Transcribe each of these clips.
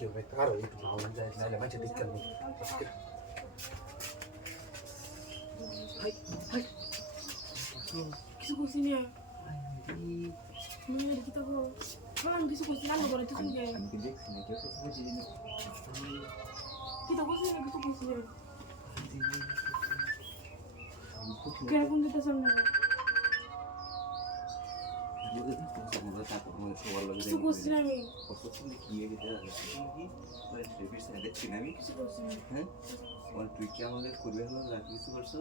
Video ভাই কারো একটু ভালো যায় নাহলে মাঝে দেখতে নেই হাই হাই কিছু করছি না মেয়ের কি তো আমি কিছু করছি না করে তুই শুনবে আমি কি দেখছি না কেউ কিছু বুঝি না কি তো করছি না কিছু করছি না আমি বুঝি কে কোন দিতে সামনে কিছু করছি না আমি কিছু করছি না হ্যাঁ তুই কি আমাদের করবে হলো রাত কিছু করছো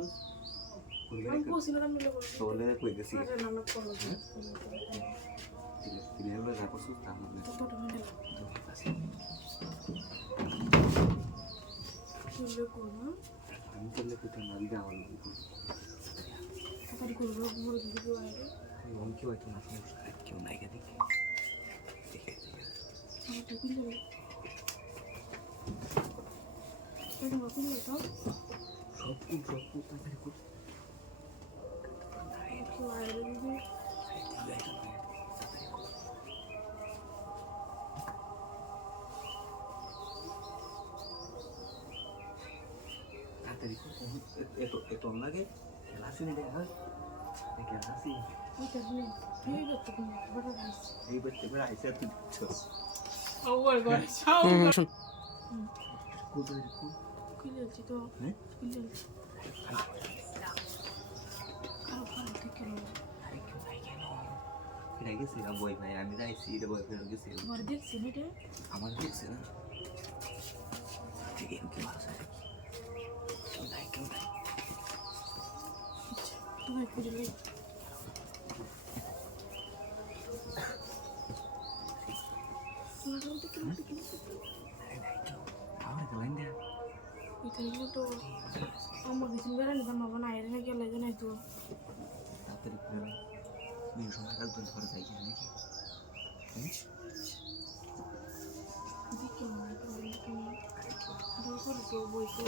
আমি করছি না আমি করছি তোলে কই গেছি আরে না না করো তুই হলো যা করছো তা হবে তো তো মিলে শুনলে করব আমি করলে কোথায় না দিতে আমার তাড়াতাড়ি করব বড় দিদি আইবে আমি কি হয়তো না সমস্যা কেউ নাই দেখি আমি তো কিনে দেব এটা মতই তো সব তাড়াতাড়ি কর কি আইবে দিদি তাড়াতাড়ি কর এত লাগে লাসি নিয়ে দেখা হয় দেখে লাসি এটা দিন এই তো তুমি বড় গাইস এই বাচ্চা বড় আইসা তুই বুঝছস ও মাই গড চাও কোথায় কোন কিলে তো হ্যাঁ কিলে খারাপ থেকে আরে কেউ নাই কেন ফিরে গেছি না বই ভাই আমি যাইছি এটা বই ফিরে গেছি আমার দেখছি না এটা আমার দেখছে না ঠিক কি মারা যায় কেউ নাই তুমি খুঁজে নেই itu tuh oma bikin beran sama mana airnya kayak lagi nih tuh তাড়াতাড়ি করে নিয়ে সময় রাখবেন ঘরে যাই নাকি bikin dokter tuh boy tuh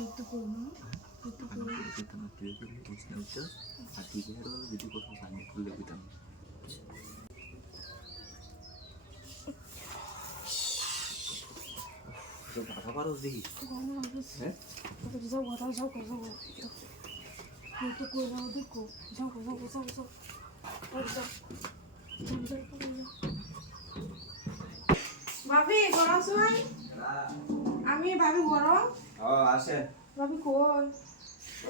itu punya itu punya kita nanti itu snapchat hati baru video kau sangat boleh kita itu apa baru sih kamu habis aku jauh itu punya adikku jauh ভাবি ঘর আসুন আমি ভাবি ঘর আসেন ভাবি কই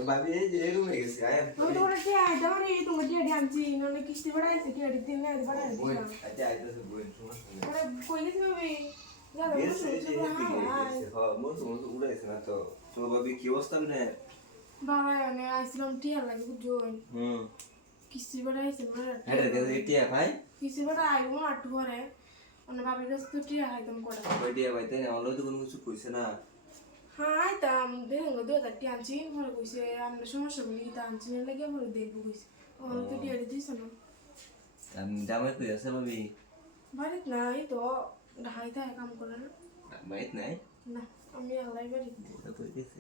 ভাবি এই যে রুমে গেছি আয় আমি তো ওটা আইতা মানে এই তোমার দিয়ে আনছি নলে কিস্তি বাড়াইছে কি আড়ি দিন না বাড়াই বই আচ্ছা আইতাছে বই সমস্যা আরে কই গেছি ভাবি যাও গেছে যে গেছে হ্যাঁ মোটো উড়াইছে না তো তো ভাবি কি অবস্থা নে বাবা আমি আইছিলাম টিয়া লাগে বুঝুন কিস্তি বাড়াইছে মানে আরে দেখো টিয়া ভাই কিস্তি বাড়া আইবো না আটু পরে মানে ভাবির কাছে তো টিয়া আইতাম করে ওই টিয়া ভাই তাই না অন্য তো কোনো কিছু কইছে না হ্যাঁ আইতাম দেখুন 2000 টিয়া আনছি পরে কইছে আমরা সমস্যা বলি তা আনছি না লাগে পরে দেখবো কইছে ওর তো টিয়া দিছে না আমি জামাই কই আছে ভাবি বাড়িতে নাই তো ঢাইতে কাম করে না বাইত নাই না আমি আলাই বাড়িতে তো কই গেছে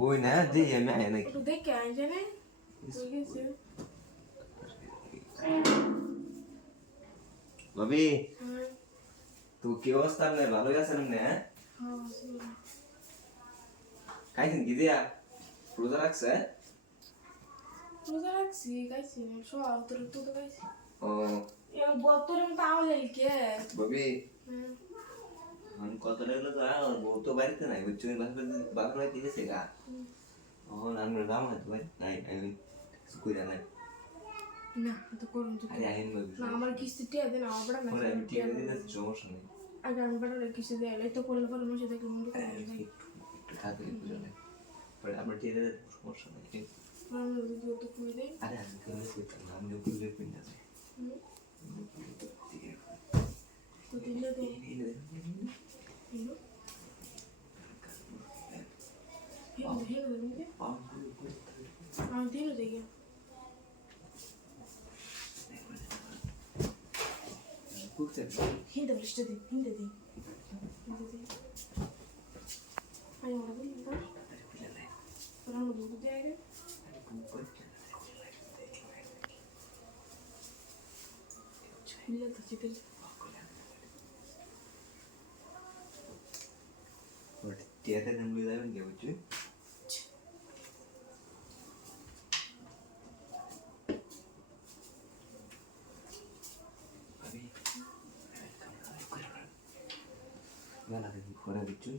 বই না যে আমি আয় নাকি একটু দেখে আই জানে কই গেছে ভাবি হ্যাঁ তো কি অবস্থা নে ভালো আছেন না হ্যাঁ খাইছেন কি দিয়া রোজা রাখছে রোজা রাখছি খাইছি না সব তোর তো খাইছি ও এই বোতলে মতো আওয়াজ কে ভাবি হ্যাঁ আমি কত লাগলো তো আর বউ তো বাড়িতে নাই বুঝছো বাপের বাড়িতে গেছে গা ও আমি রাম হয় তো নাই আমি কইরা নাই না তো করুন তো আরে আইন ভাবি না আমার কিস্তি টিয়া দেন আমার বড় না পরে আমি টিয়া দিতে সমস্যা নেই আগে আমি বড় কিস্তি দেয় এই তো করলে পরে মশে দেখলে মন করে একটু তাড়াতাড়ি বুঝে নেই পরে আমার টিয়া দিতে সমস্যা নেই আমি যদি তো করে দেই আরে আমি কেন কইতাম না আমি বললে কই না তো দিলে তো আমি দিলে দেখি করতে Hindi basta di, hindi di. Ay, wala ko dito. Parang mabubuti ay Bila to chipil. But theater number 11 ke bachchu abhi gana de khora bachchu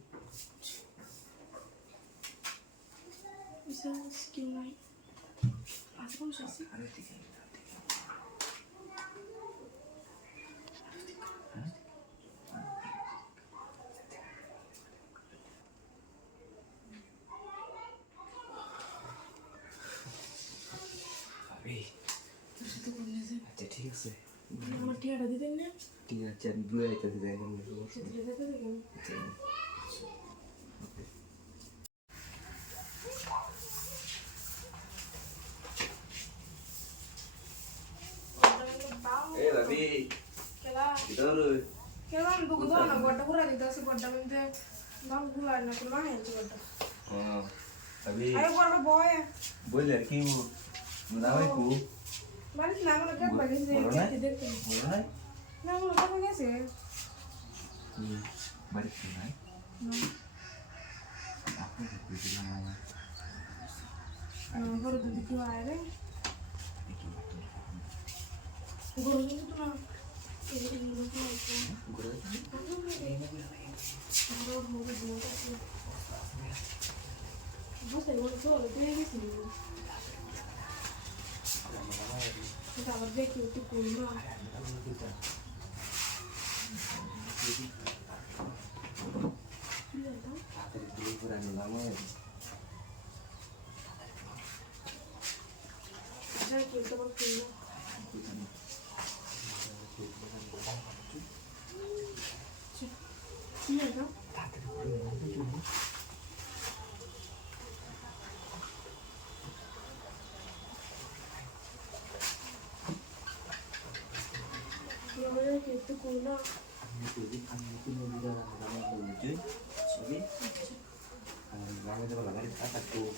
Bisa skill nai. Asa ko siya si. are ठीक है Ito ko na siya. আচ্ছা ঠিক আছে আমার টিয়াটা দিতেন না? ঠিক আছে আমি দুয়ে আইতাছি দেখেন সেটা দিতে দেখেন। eh babi Kela, idor kela buku doang na gua pura di dasi gua mente bang bulan na kena ya coba. oh babi Ayo gua ada boy. बोल यार की वो मुदावे को Balik nama lagi balik sih. Boleh? Tidak tuh. बोल रहा है Nama lu apa guys ya? बारिश सुना है आपको कुछ ना आया Baru tuh di air. Gua itu tuh nah. Ini lu tuh itu. गुरु Gua mau ke dua tuh. Gua saya mau tuh ada dia sih. Kita berdek itu kuno. Iya kan? Tadi dulu kurang lama ya Jangan kita berkuno. Iya kan? Namanya gitu kuno. jadi kan itu mau juga lama lucu tapi lama itu kalau lagi kata tuh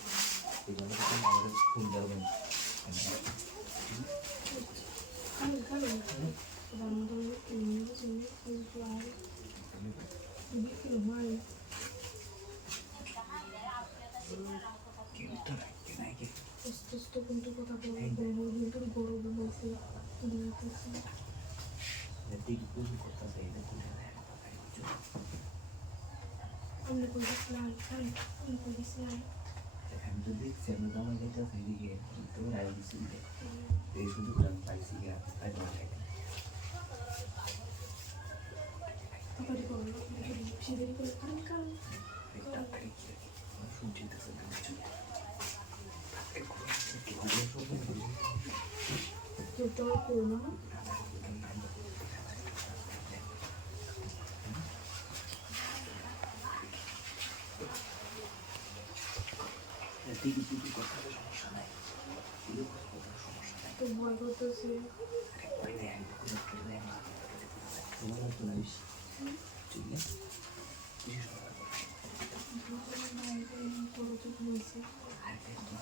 di mana kita mau punjau kan Kan. Bang tuh ini sini itu air. Ini kilo air. gitu lah naik Terus tuh untuk kota bolu itu bolu sih. Ini sih. jadi itu kota saya itu Ini polisi lain kan? Ini polisi lain. আমি যদি seminar যেটা ফেরি গিয়ে তো রাইডিসি এই শুধু গ্রাম পাইছি গিয়া তাই বলা যায় Apa di bawah? Bisa dari kan kan? একটা ফেরি গিয়ে শুনছি তো সব কিছু Kita kuno. ঠিক কিছু কথা সমস্যা নাই কিন্তু কথা সমস্যা নাই তো ভয় করতেছে ভয় নেই আমি কোনো কিছু নেই না তোমার তো নাই ঠিক আছে কিছু সমস্যা আর কি তোমার